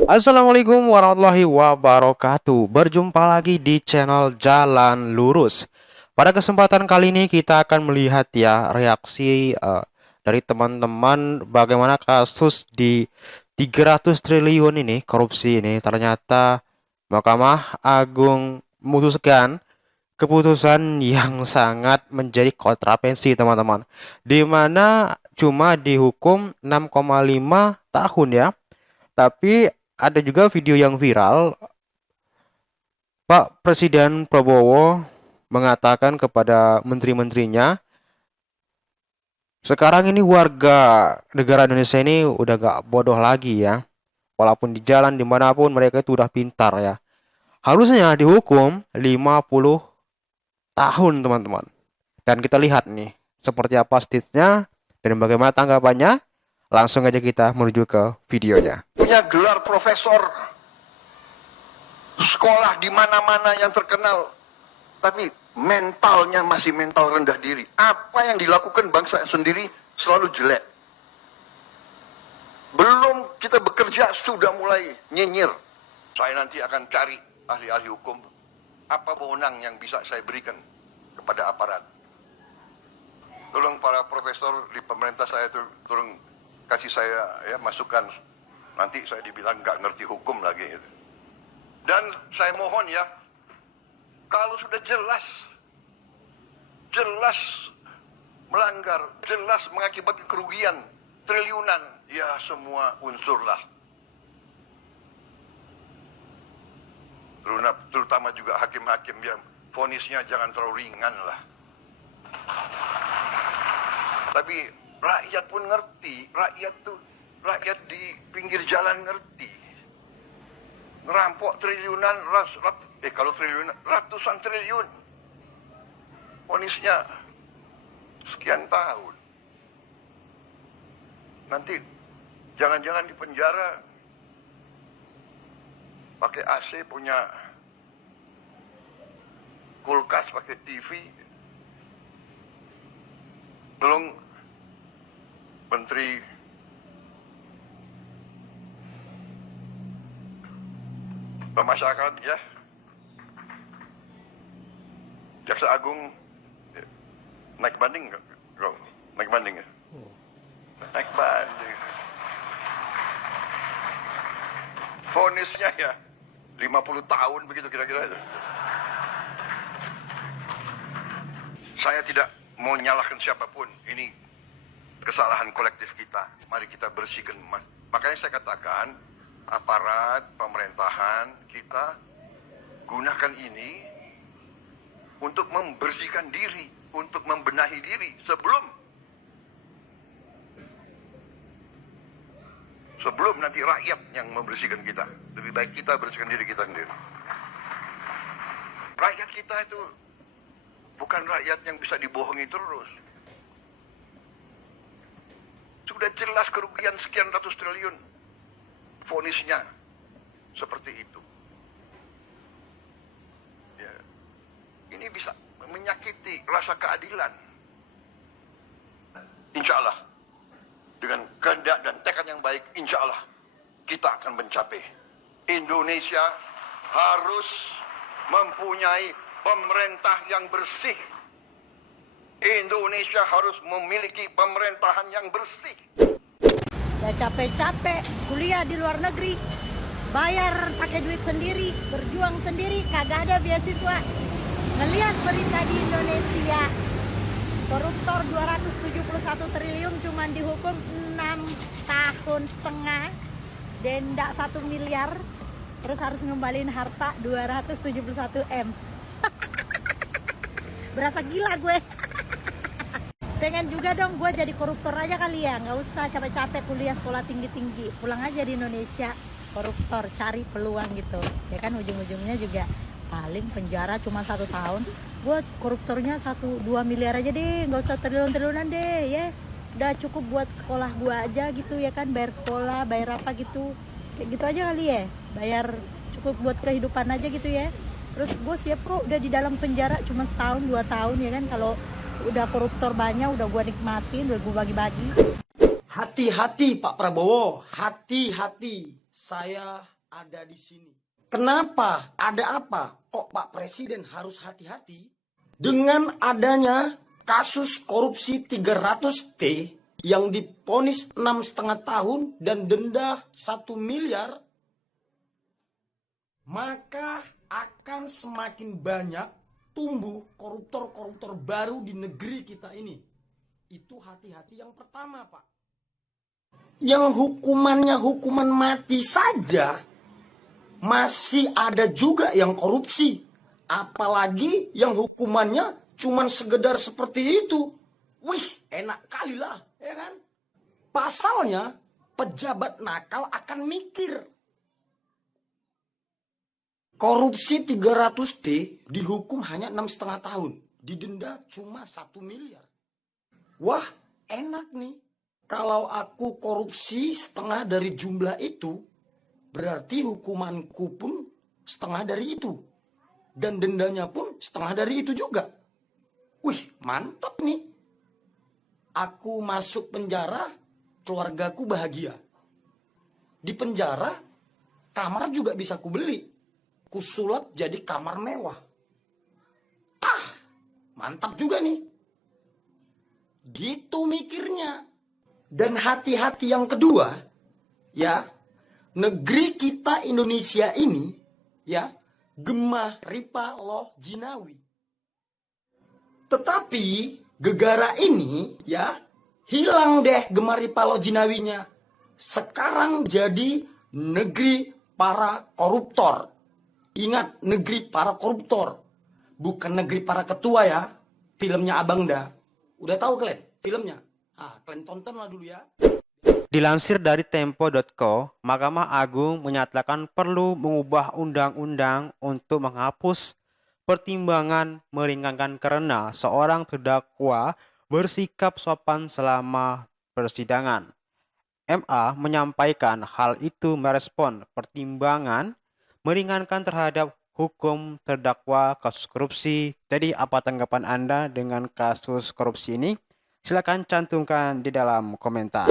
Assalamualaikum warahmatullahi wabarakatuh. Berjumpa lagi di channel Jalan Lurus. Pada kesempatan kali ini kita akan melihat ya reaksi dari teman-teman bagaimana kasus di 300 triliun ini korupsi ini. Ternyata Mahkamah Agung memutuskan keputusan yang sangat menjadi kontravensi teman-teman. Di mana cuma dihukum 6,5 tahun ya. Tapi ada juga video yang viral, Pak Presiden Prabowo mengatakan kepada menteri-menterinya, sekarang ini warga negara Indonesia ini udah gak bodoh lagi ya. Walaupun di jalan dimanapun mereka itu udah pintar ya. Harusnya dihukum 50 tahun teman-teman. Dan kita lihat nih, seperti apa statusnya dan bagaimana tanggapannya. Langsung aja kita menuju ke videonya. Punya gelar profesor, sekolah di mana-mana yang terkenal, tapi mentalnya masih mental rendah diri. Apa yang dilakukan bangsa sendiri selalu jelek. Belum kita bekerja sudah mulai nyinyir. Saya nanti akan cari ahli-ahli hukum. Apa wewenang yang bisa saya berikan kepada aparat. Tolong para profesor di pemerintah saya tolong kasih saya ya masukan. Nanti saya dibilang nggak ngerti hukum lagi. Dan saya mohon ya, kalau sudah jelas melanggar, jelas mengakibatkan kerugian triliunan, ya semua unsurlah. Terutama juga hakim-hakim yang vonisnya jangan terlalu ringan lah. Tapi rakyat pun ngerti, rakyat di pinggir jalan ngerti. Ngerampok triliunan, kalau triliunan, ratusan triliun. Vonisnya sekian tahun. Nanti jangan-jangan di penjara pakai AC, punya kulkas, pakai TV. Tolong Menteri Pemasyarakatan ya, Jaksa Agung naik banding nggak? Naik banding ya? Naik banding. Vonisnya ya 50 tahun begitu kira-kira. Saya tidak mau nyalahkan siapapun. Ini kesalahan kolektif kita. Mari kita bersihkan. Makanya saya katakan, aparat pemerintahan kita gunakan ini untuk membersihkan diri, untuk membenahi diri sebelum nanti rakyat yang membersihkan kita. Lebih baik kita bersihkan diri kita sendiri. Rakyat kita itu bukan rakyat yang bisa dibohongi terus. Sudah jelas kerugian sekian ratus triliun. Vonisnya seperti itu. Ya. Ini bisa menyakiti rasa keadilan. Insya Allah, dengan kehendak dan tekad yang baik, insya Allah kita akan mencapai. Indonesia harus mempunyai pemerintah yang bersih. Indonesia harus memiliki pemerintahan yang bersih. Ya capek-capek kuliah di luar negeri, bayar pakai duit sendiri, berjuang sendiri, kagak ada beasiswa. Ngelihat berita di Indonesia, koruptor 271 triliun cuman dihukum 6,5 tahun, denda 1 miliar, terus harus ngembaliin harta 271 M. Berasa gila gue. Pengen juga dong gue jadi koruptor aja kali ya, nggak usah capek-capek kuliah sekolah tinggi-tinggi, pulang aja di Indonesia koruptor, cari peluang gitu ya kan, ujung-ujungnya juga paling penjara cuma 1 tahun. Gue koruptornya 1-2 miliar aja deh, nggak usah triliun-triliunan deh ya, udah cukup buat sekolah gue aja gitu ya kan, bayar sekolah, bayar apa gitu, kayak gitu aja kali ya, bayar cukup buat kehidupan aja gitu ya. Terus gue siap kok udah di dalam penjara cuma 1-2 tahun ya kan, kalau udah koruptor banyak udah gue nikmatin, udah gue bagi-bagi. Hati-hati Pak Prabowo, hati-hati. saya ada di sini. Kenapa? Ada apa? Kok Pak Presiden harus hati-hati? Dengan adanya kasus korupsi 300T yang diponis 6,5 tahun dan denda 1 miliar, maka akan semakin banyak tumbuh koruptor-koruptor baru di negeri kita ini. Itu hati-hati yang pertama, Pak. Yang hukumannya hukuman mati saja, masih ada juga yang korupsi. Apalagi yang hukumannya cuman sekedar seperti itu. Wih, enak kali lah, ya kan? Pasalnya, pejabat nakal akan mikir. Korupsi 300T dihukum hanya 6,5 tahun. Didenda cuma 1 miliar. Wah, enak nih. Kalau aku korupsi setengah dari jumlah itu, berarti hukumanku pun setengah dari itu. Dan dendanya pun setengah dari itu juga. Wih, mantap nih. Aku masuk penjara, keluargaku bahagia. Di penjara, kamar juga bisa kubeli. Kusulap jadi kamar mewah. Mantap juga nih. Gitu mikirnya. Dan hati-hati yang kedua, ya, negeri kita Indonesia ini, ya, gemah ripa loh jinawi. Tetapi gegara ini, ya, hilang deh gemah ripa loh jinawinya. Sekarang jadi negeri para koruptor. Ingat, negeri para koruptor. Bukan negeri para ketua ya. Filmnya Abang dah. Udah tahu kalian filmnya? Kalian tontonlah dulu ya. Dilansir dari Tempo.co, Mahkamah Agung menyatakan perlu mengubah undang-undang untuk menghapus pertimbangan meringankan karena seorang terdakwa bersikap sopan selama persidangan. MA menyampaikan hal itu merespon pertimbangan meringankan terhadap hukum terdakwa kasus korupsi. Jadi apa tanggapan Anda dengan kasus korupsi ini? Silakan cantumkan di dalam komentar.